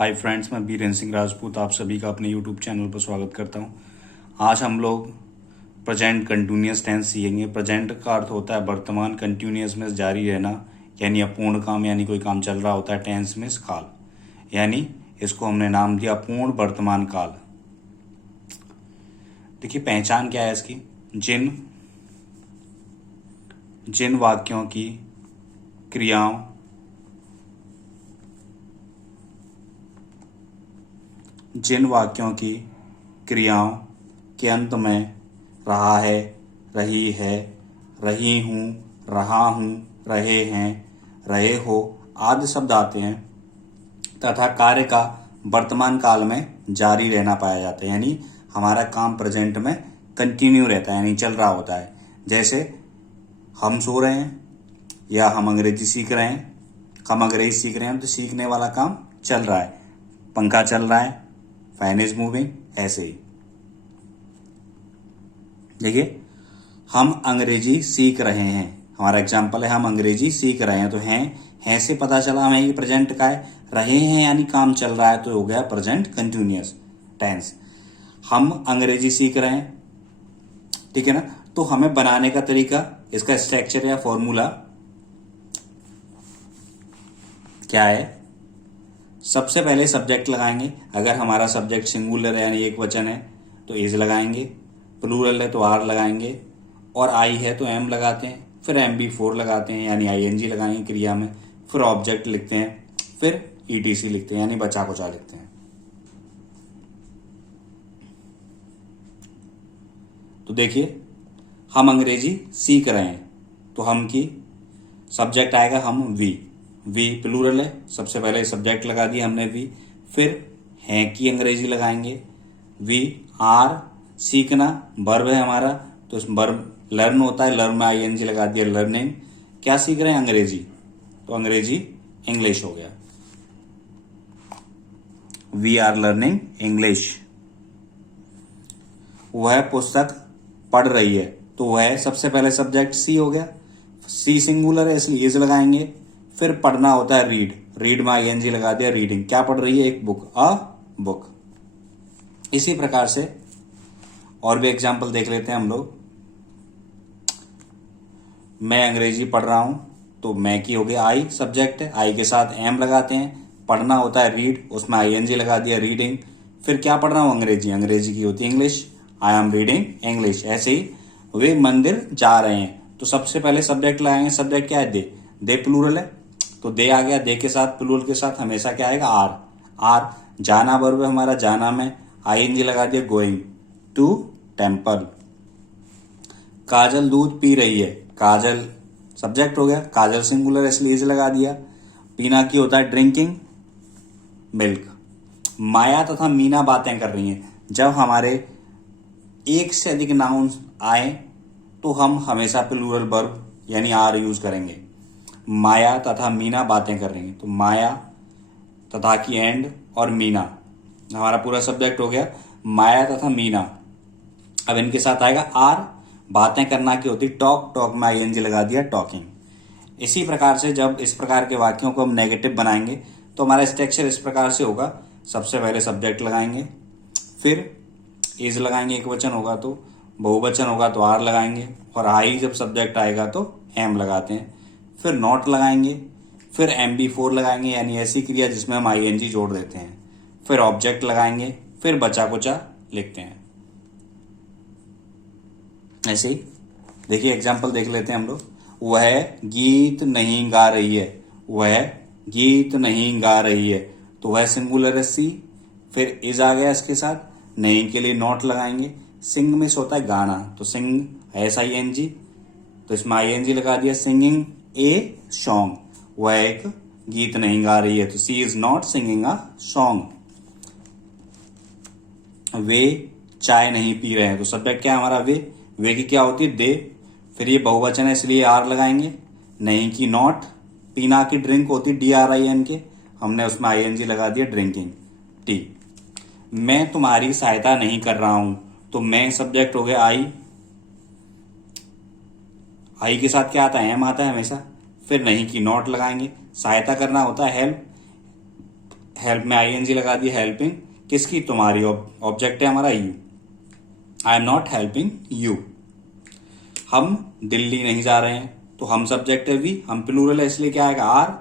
Hi friends, मैं बीरेंद्र सिंह राजपूत आप सभी का अपने यूट्यूब चैनल पर स्वागत करता हूं। आज हम लोग प्रेजेंट कंटिन्यूअस टेंस सीखेंगे। प्रेजेंट का अर्थ होता है वर्तमान, कंटिन्यूअस में जारी रहना यानी अपूर्ण काम, यानी कोई काम चल रहा होता है। टेंस में काल, यानी इसको हमने नाम दिया पूर्ण वर्तमान काल। देखिए पहचान क्या है इसकी। जिन वाक्यों की क्रियाओं के अंत में रहा है, रही है, रही हूँ, रहा हूँ, रहे हैं, रहे हो आदि शब्द आते हैं तथा कार्य का वर्तमान काल में जारी रहना पाया जाता है, यानी हमारा काम प्रेजेंट में कंटिन्यू रहता है, यानी चल रहा होता है। जैसे हम सो रहे हैं या हम अंग्रेजी सीख रहे हैं, तो सीखने वाला काम चल रहा है। पंखा चल रहा है, फैन इज मूविंग, ऐसे ही। देखिए हम अंग्रेजी सीख रहे हैं, हमारा एग्जाम्पल है हम अंग्रेजी सीख रहे हैं। तो हैं से पता चला हमें ये प्रेजेंट का है। रहे हैं यानी काम चल रहा है, तो हो गया प्रेजेंट कंटिन्यूअस टेंस। हम अंग्रेजी सीख रहे हैं, ठीक है ना। तो हमें बनाने का तरीका, इसका स्ट्रक्चर या फॉर्मूला क्या है। सबसे पहले सब्जेक्ट लगाएंगे। अगर हमारा सब्जेक्ट सिंगुलर है यानी एक वचन है तो इज लगाएंगे, प्लूरल है तो आर लगाएंगे, और आई है तो एम लगाते हैं। फिर MB4 लगाते हैं यानी ING लगाएंगे क्रिया में। फिर ऑब्जेक्ट लिखते हैं, फिर ETC लिखते हैं यानी बचा कुचा लिखते हैं। तो देखिए हम अंग्रेजी सीख रहे हैं, तो हम की सब्जेक्ट आएगा हम वी प्लूरल है, सबसे पहले सब्जेक्ट लगा दिया हमने वी। फिर है की अंग्रेजी लगाएंगे, वी आर सीखना वर्ब है हमारा, तो इस वर्ब लर्न होता है, लर्न में ING लगा दिया, लर्निंग। क्या सीख रहे हैं अंग्रेजी, तो अंग्रेजी इंग्लिश हो गया, वी आर लर्निंग इंग्लिश। वह पुस्तक पढ़ रही है, तो वह सबसे पहले सब्जेक्ट सी हो गया, सी सिंगुलर है इसलिए इज लगाएंगे। फिर पढ़ना होता है रीड में ING लगा दिया, रीडिंग। क्या पढ़ रही है, एक बुक, अ बुक। इसी प्रकार से और भी एग्जाम्पल देख लेते हैं हम लोग। मैं अंग्रेजी पढ़ रहा हूं, तो मैं की हो गया आई, सब्जेक्ट है, आई के साथ एम लगाते हैं। पढ़ना होता है रीड, उसमें ING लगा दिया, रीडिंग। फिर क्या पढ़ रहा हूं, अंग्रेजी की होती है English, I am reading English. ऐसे ही वे मंदिर जा रहे हैं, तो सबसे पहले सब्जेक्ट लगाएंगे। सब्जेक्ट क्या है, दे प्लूरल है, तो दे आ गया। दे के साथ प्लूरल के साथ हमेशा क्या आएगा, आर। जाना वर्ब है हमारा, जाना में ING लगा दिया, गोइंग टू टेम्पल। काजल दूध पी रही है, काजल सब्जेक्ट हो गया, काजल सिंगुलर इसलिए इज लगा दिया। पीना की होता है ड्रिंकिंग मिल्क। माया तथा मीना बातें कर रही हैं। जब हमारे एक से अधिक नाउन आए तो हम हमेशा प्लूरल वर्ब यानी आर यूज करेंगे। माया तथा मीना बातें कर रही हैं, तो माया तथा की एंड और मीना हमारा पूरा सब्जेक्ट हो गया, माया तथा मीना। अब इनके साथ आएगा आर, बातें करना की होती टॉक में ING लगा दिया, टॉकिंग। इसी प्रकार से जब इस प्रकार के वाक्यों को हम नेगेटिव बनाएंगे तो हमारा स्ट्रक्चर इस प्रकार से होगा। सबसे पहले सब्जेक्ट लगाएंगे, फिर इज लगाएंगे, एक वचन होगा तो, बहुवचन होगा तो आर लगाएंगे, और आई जब सब्जेक्ट आएगा तो एम लगाते हैं। फिर नॉट लगाएंगे, फिर MB4 लगाएंगे यानी ऐसी क्रिया जिसमें हम ING जोड़ देते हैं। फिर ऑब्जेक्ट लगाएंगे, फिर बचा कुचा लिखते हैं। ऐसे ही देखिए एग्जाम्पल देख लेते हैं हम लोग। वह गीत नहीं गा रही है, वह गीत नहीं गा रही है, तो वह सिंगुलर है सी। फिर इज आ गया इसके साथ, नहीं के लिए नॉट लगाएंगे। सिंग में से होता है गाना, तो सिंग SING, तो इसमें ING लगा दिया, सिंगिंग ए सॉन्ग। वह एक गीत नहीं गा रही है, तो she is not singing a song. वे चाय नहीं पी रहे हैं, तो सब्जेक्ट क्या है हमारा, वे की क्या होती है, दे। फिर ये बहुवचन है इसलिए आर लगाएंगे, नहीं की नॉट। पीना की ड्रिंक होती DRINK, हमने उसमें ING लगा दिया, ड्रिंकिंग, टी। मैं तुम्हारी सहायता नहीं कर रहा हूं, तो मैं सब्जेक्ट हो गया आई के साथ क्या आता है, एम आता है हमेशा। फिर नहीं की नॉट लगाएंगे। सहायता करना होता है हेल्प, हेल्प में आईएनजी लगा दिया, हेल्पिंग किसकी, तुम्हारी, ऑब्जेक्ट है हमारा you. I am not helping you. हम दिल्ली नहीं जा रहे हैं, तो हम सब्जेक्ट है वी, हम प्लूरल है इसलिए क्या आएगा आर,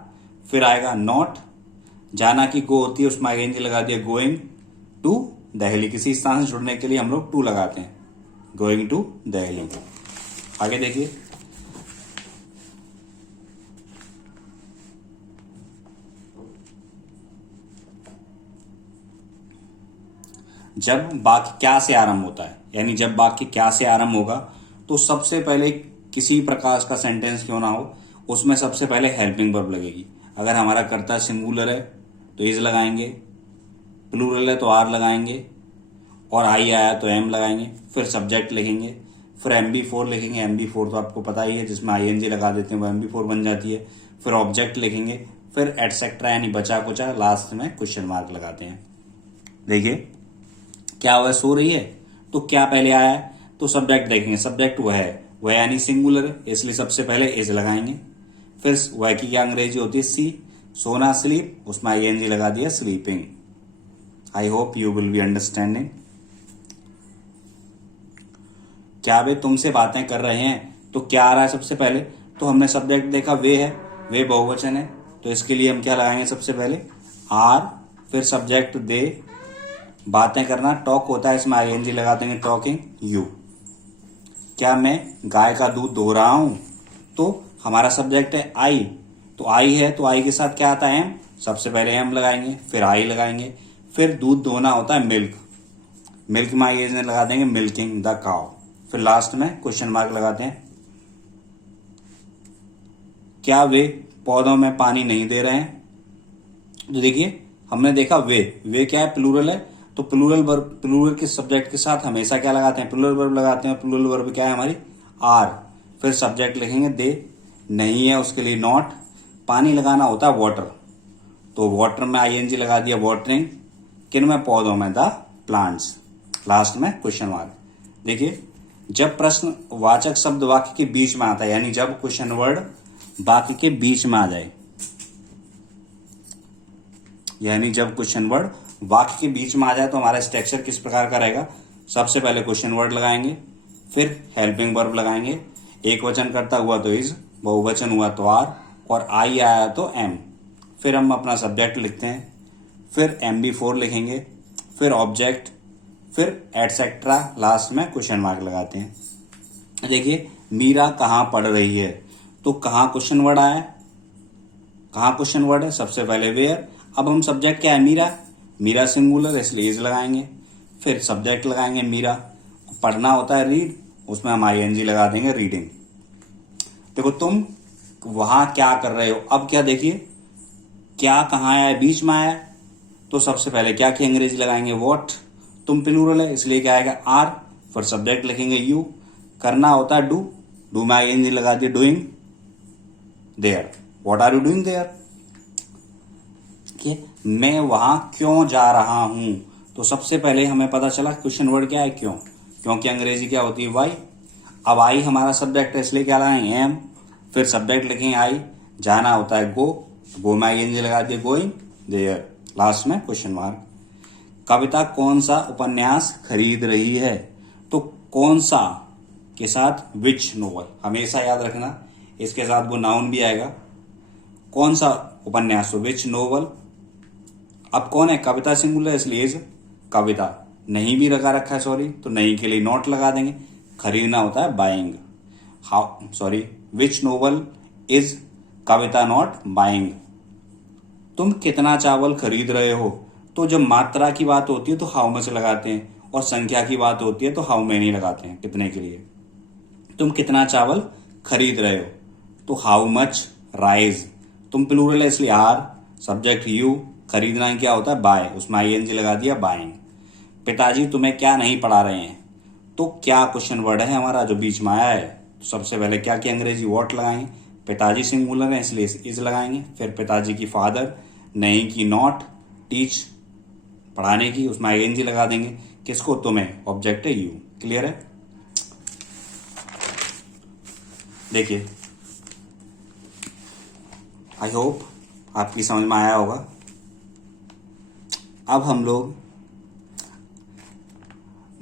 फिर आएगा नॉट। जाना की गो होती है, उसमें आईएनजी लगा दिया, गोइंग टू दिल्ली। किसी स्थान से जुड़ने के लिए हम लोग टू लगाते हैं, गोइंग टू दिल्ली। आगे देखिए, जब वाक्य क्या से आरंभ होता है, यानी जब वाक्य क्या से आरंभ होगा, तो सबसे पहले किसी प्रकार का सेंटेंस क्यों ना हो, उसमें सबसे पहले हेल्पिंग वर्ब लगेगी। अगर हमारा कर्ता सिंगुलर है तो इज लगाएंगे, प्लूरल है तो आर लगाएंगे, और आई आया तो एम लगाएंगे, फिर सब्जेक्ट लिखेंगे, फिर MB4 लिखेंगे। MB4 तो आपको पता ही है, जिसमें ING लगा देते हैं वो MB4 बन जाती है। फिर ऑब्जेक्ट लिखेंगे, फिर एटसेट्रा यानी बचा कुचा, लास्ट में क्वेश्चन मार्क लगाते हैं। देखिए क्या हुआ, सो रही है, तो क्या पहले आया है, तो सब्जेक्ट देखेंगे, सब्जेक्ट वह यानी सिंगुलर है, इसलिए सबसे पहले इज लगाएंगे। फिर वह की क्या अंग्रेजी होती है सी, सोना स्लीप, उसमें ING लगा दिया sleeping. I hope you will be understanding. क्या वे तुमसे बातें कर रहे हैं, तो क्या आ रहा है सबसे पहले, तो हमने सब्जेक्ट देखा वे है, वे बहुवचन है, तो इसके लिए हम क्या लगाएंगे सबसे पहले आर, फिर सब्जेक्ट दे, बातें करना टॉक होता है, इसमें ING लगा देंगे टॉकिंग यू। क्या मैं गाय का दूध धो रहा हूं, तो हमारा सब्जेक्ट है आई, तो आई है तो आई के साथ क्या आता है एम, सबसे पहले एम लगाएंगे, फिर आई लगाएंगे। फिर दूध धोना होता है मिल्क, मिल्क में ING लगा देंगे मिल्किंग द काउ, फिर लास्ट में क्वेश्चन मार्क लगाते हैं। क्या वे पौधों में पानी नहीं दे रहे हैं, तो देखिए हमने देखा वे क्या है, प्लूरल है, तो प्लूरल वर्ब, प्लूरल के सब्जेक्ट के साथ हमेशा क्या लगाते हैं, प्लूरल वर्ब लगाते हैं। प्लूरल वर्ब क्या है हमारी आर, फिर सब्जेक्ट लिखेंगे दे, नहीं है उसके लिए नॉट। पानी लगाना होता है वाटर, तो वाटर में ING लगा दिया वाटरिंग, किन में, पौधों में, द प्लांट्स, लास्ट में क्वेश्चन मार्क। देखिए जब प्रश्न वाचक शब्द वाक्य के बीच में आता है, यानी जब क्वेश्चन वर्ड वाक्य के बीच में आ जाए, यानी जब क्वेश्चन वर्ड वाक्य के बीच में आ जाए, तो हमारा स्ट्रक्चर किस प्रकार का रहेगा, सबसे पहले क्वेश्चन वर्ड लगाएंगे, फिर हेल्पिंग वर्ब लगाएंगे, एक वचन करता हुआ तो इज, बहुवचन हुआ तो आर, और आई आया तो एम, फिर हम अपना सब्जेक्ट लिखते हैं, फिर MB4 लिखेंगे, फिर ऑब्जेक्ट, फिर एटसेट्रा, लास्ट में क्वेश्चन मार्क लगाते हैं। देखिए मीरा कहाँ पढ़ रही है, तो कहाँ क्वेश्चन वर्ड आया, कहाँ क्वेश्चन वर्ड है, सबसे पहले वेयर। अब हम सब्जेक्ट क्या है मीरा, मीरा सिंगुलर इसलिए इज लगाएंगे, फिर सब्जेक्ट लगाएंगे मीरा, पढ़ना होता है रीड, उसमें हम ING लगा देंगे रीडिंग। देखो तुम वहां क्या कर रहे हो, अब क्या देखिए क्या कहाँ आया है, बीच में आया, तो सबसे पहले क्या की अंग्रेजी लगाएंगे व्हाट, तुम प्लूरल है इसलिए क्या आएगा आर, फिर सब्जेक्ट लिखेंगे यू, करना होता है डू में ING लगा दिया doing there, what are you doing there. मैं वहां क्यों जा रहा हूं, तो सबसे पहले हमें पता चला क्वेश्चन वर्ड क्या है क्यों, क्योंकि अंग्रेजी क्या होती है वाई। अब आई हमारा सब्जेक्ट है इसलिए क्या लगाएंगे एम, फिर सब्जेक्ट लिखेंगे आई, जाना होता है गो में ING लगा दिया गोइंग देयर, लास्ट में क्वेश्चन मार्क। कविता कौन सा उपन्यास खरीद रही है, तो कौन सा के साथ विच नोवेल, हमेशा याद रखना इसके साथ वो नाउन भी आएगा, कौन सा उपन्यास, तो विच नोवेल। अब कौन है, कविता सिंगुलर इसलिए इज, कविता नहीं भी लगा रखा है सॉरी, तो नहीं के लिए नॉट लगा देंगे, खरीदना होता है buying, how sorry which novel is Kavita not buying. तुम कितना चावल खरीद रहे हो, तो जब मात्रा की बात होती है तो हाउ मच लगाते हैं, और संख्या की बात होती है तो हाउ मेनी लगाते हैं, कितने के लिए। तुम कितना चावल खरीद रहे हो, तो हाउ मच राइस, तुम प्लूरल है इसलिए आर, सब्जेक्ट यू, खरीदना क्या होता है बाय, उसमें ING लगा दिया बाइंग। पिताजी तुम्हें क्या नहीं पढ़ा रहे हैं, तो क्या क्वेश्चन वर्ड है हमारा जो बीच में आया है, तो सबसे पहले क्या की अंग्रेजी व्हाट लगाएंगे, पिताजी सिंगुलर है इसलिए इज लगाएंगे, फिर पिताजी की फादर, नहीं की नॉट, टीच पढ़ाने की, उसमें ING लगा देंगे, किसको, तुम्हें, ऑब्जेक्ट है यू। क्लियर है। देखिए आई होप आपकी समझ में आया होगा। अब हम लोग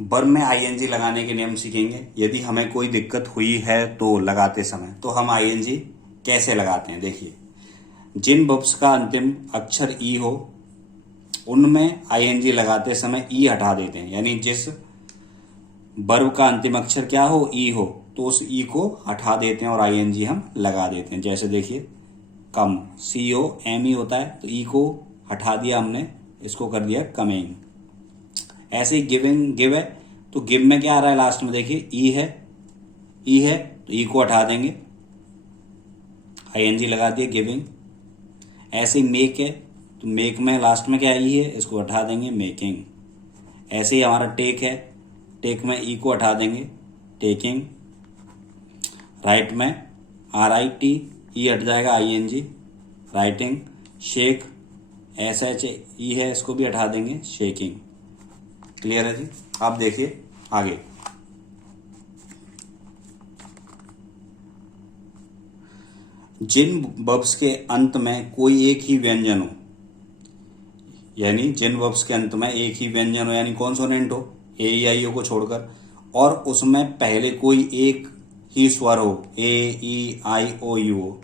वर्ब में आईएनजी लगाने के नियम सीखेंगे। यदि हमें कोई दिक्कत हुई है तो लगाते समय, तो हम आईएनजी कैसे लगाते हैं। देखिए, जिन वर्ब्स का अंतिम अक्षर ई हो उनमें आईएनजी लगाते समय ई हटा देते हैं। यानी जिस वर्ब का अंतिम अक्षर क्या हो, ई हो, तो उस ई को हटा देते हैं और आईएनजी हम लगा देते हैं। जैसे देखिए, कम, COME होता है, तो ई को हटा दिया हमने, इसको कर दिया कमिंग। ऐसे ही गिविंग, गिव है, तो गिव में क्या आ रहा है लास्ट में, देखिए ई है, ई है, तो ई को हटा देंगे, आईएनजी लगा दिया, गिविंग। ऐसे ही मेक है, तो मेक में लास्ट में क्या ई है, इसको हटा देंगे, मेकिंग। ऐसे ही हमारा टेक है, टेक में ई को हटा देंगे, टेकिंग। राइट में RIT, ई हट जाएगा, ING, राइटिंग। शेक, SHE है, इसको भी हटा देंगे, शेकिंग। क्लियर है जी। आप देखिए आगे, जिन वर्ब्स के अंत में कोई एक ही व्यंजन हो, यानी जिन वर्ब्स के अंत में एक ही व्यंजन हो, यानी कॉन्सोनेंट हो, AEIO को छोड़कर, और उसमें पहले कोई एक ही स्वर हो, AEIOU हो,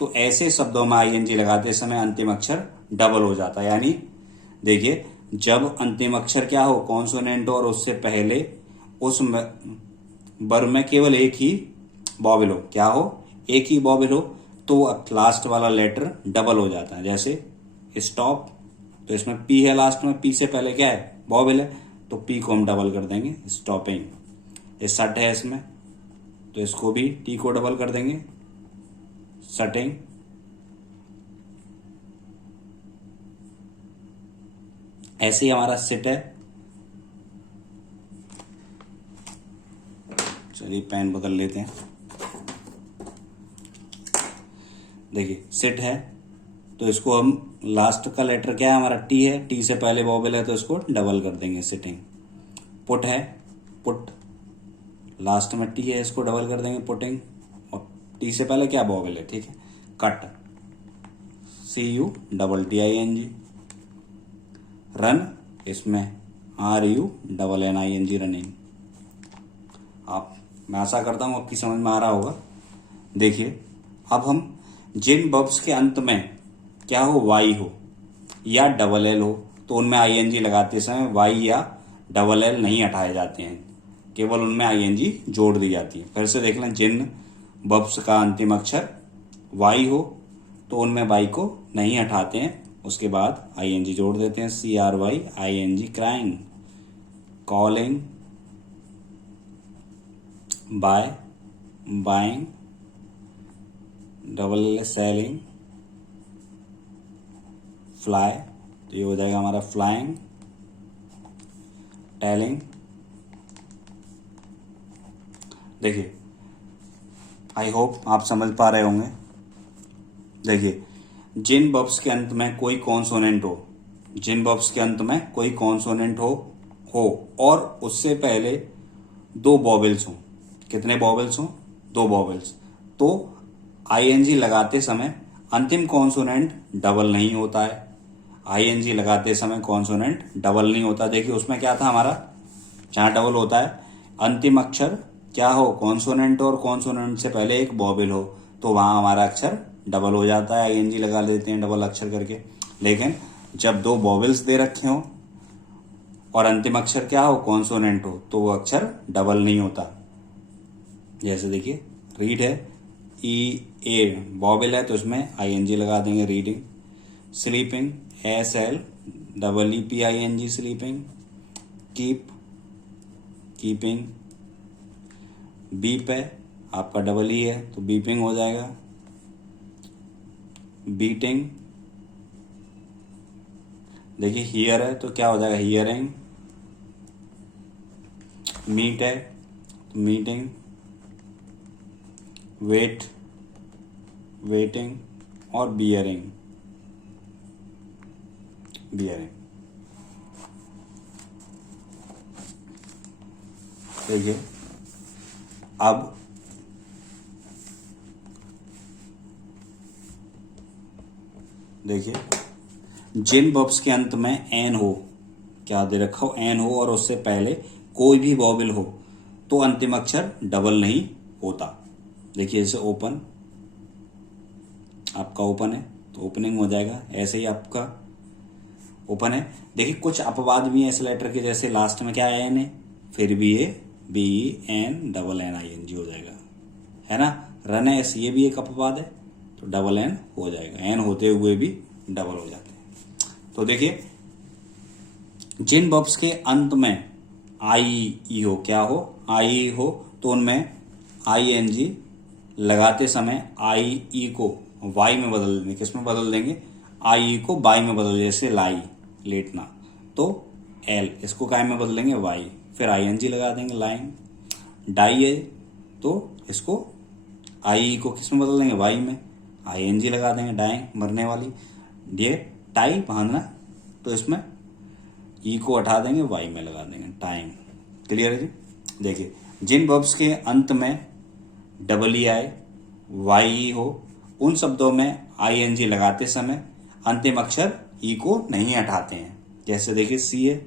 तो ऐसे शब्दों में आईएनजी लगाते समय अंतिम अक्षर डबल हो जाता है। यानी देखिए, जब अंतिम अक्षर क्या हो, कॉन्सोनेंट हो, और उससे पहले उस वर्ब में केवल एक ही वॉवेल हो, क्या हो, एक ही वॉवेल हो, तो लास्ट वाला लेटर डबल हो जाता है। जैसे स्टॉप, तो इसमें P है लास्ट में, P से पहले क्या है, वॉवेल है, तो P को हम डबल कर देंगे, स्टॉपिंग। ये सट है इसमें, तो इसको भी T को डबल कर देंगे, सटिंग। ऐसे ही हमारा सिट है, चलिए पेन बदल लेते हैं। देखिए, सिट है, तो इसको हम लास्ट का लेटर क्या है हमारा, T है, T से पहले वॉवेल है, तो इसको डबल कर देंगे, सिटिंग। पुट है, पुट, लास्ट में T है, इसको डबल कर देंगे, पुटिंग, और T से पहले क्या वॉवेल है, ठीक है। Cut, CUTTING। रन, इसमें RUNNING, रनिंग। मैं आशा करता हूं आपकी समझ में आ रहा होगा। देखिए, अब हम जिन वर्ब्स के अंत में क्या हो, वाई हो या डबल एल हो, तो उनमें आईएनजी लगाते समय वाई या डबल एल नहीं हटाए जाते हैं, केवल उनमें आईएनजी जोड़ दी जाती है। फिर से देख लें, जिन वर्ब्स का अंतिम अक्षर वाई हो तो उनमें वाई को नहीं हटाते हैं, उसके बाद आईएनजी जोड़ देते हैं, CRYING, crying, calling, buy, buying, double selling, fly, तो ये हो जाएगा हमारा फ्लाइंग, टेलिंग। देखिए, आई होप आप समझ पा रहे होंगे। देखिए, जिन वर्ब्स के अंत में कोई कॉन्सोनेंट हो, जिन वर्ब्स के अंत में कोई कॉन्सोनेंट हो और उससे पहले दो वॉवेल्स हो, कितने वॉवेल्स हो, दो वॉवेल्स, तो आईएनजी लगाते समय अंतिम कॉन्सोनेंट डबल नहीं होता है। आईएनजी लगाते समय कॉन्सोनेंट डबल नहीं होता। देखिए, उसमें क्या था हमारा, जहां डबल होता है, अंतिम अक्षर क्या हो, कॉन्सोनेंट, और कॉन्सोनेंट से पहले एक वॉवेल हो, तो वहां हमारा अक्षर डबल हो जाता है, आईएनजी लगा देते हैं डबल अक्षर करके। लेकिन जब दो वॉवेल्स दे रखे हो और अंतिम अक्षर क्या हो, कॉन्सोनेंट हो, तो वो अक्षर डबल नहीं होता। जैसे देखिए, रीड है, EA वॉवेल है, तो इसमें आईएनजी लगा देंगे, reading. Sleeping, SLEEPING, sleeping. Keep, keeping. Beep है, आपका डबल ई है, तो बीपिंग हो जाएगा। बीटिंग, देखिए हियर है, तो क्या हो जाएगा, हियरिंग। मीट है, तो मीटिंग। वेट, वेटिंग, और बियरिंग, बियरिंग। देखिए, अब देखिए, जिन वर्ब्स के अंत में एन हो, क्या दे रखा हो, एन हो और उससे पहले कोई भी वॉवेल हो तो अंतिम अक्षर डबल नहीं होता। देखिए जैसे ओपन, आपका ओपन है तो ओपनिंग हो जाएगा, ऐसे ही आपका ओपन है। देखिए कुछ अपवाद भी हैं इस लेटर के, जैसे लास्ट में क्या है, एन है, फिर भी ये B N double N I N G हो जाएगा, है ना। रन है, ये भी एक अपवाद है तो डबल एन हो जाएगा, एन होते हुए भी डबल हो जाते हैं। तो देखिए जिन वर्ब्स के अंत में आई ई हो, क्या हो, आई हो, तो उनमें आई एन जी लगाते समय आई ई को वाई में बदल देंगे। किस में बदल देंगे, आई ई को वाई में बदल, जैसे लाई लेटना, तो एल, इसको काय में बदलेंगे, वाई, फिर आई एन जी लगा देंगे, लाइन। डाई है तो इसको आई को किस में बदल देंगे, वाई में, आई एन जी लगा देंगे, डाइंग, मरने वाली। ये टाई, बांधना, तो इसमें ई को हटा देंगे, वाई में लगा देंगे, टाइम। क्लियर है जी। देखिए जिन वर्ब्स के अंत में डबल ई आए, वाई हो, उन शब्दों में आई एन जी लगाते समय अंतिम अक्षर ई को नहीं हटाते हैं। जैसे देखिए सी है,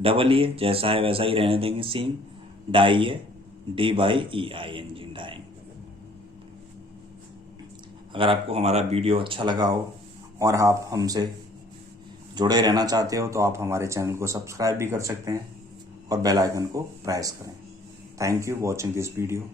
डबल ई है, जैसा है वैसा ही रहने देंगे, सीन। डाई है, D by E I N G, dying. अगर आपको हमारा वीडियो अच्छा लगा हो और आप हमसे जुड़े रहना चाहते हो तो आप हमारे चैनल को सब्सक्राइब भी कर सकते हैं और बेल आइकन को प्रेस करें। Thank you watching this video.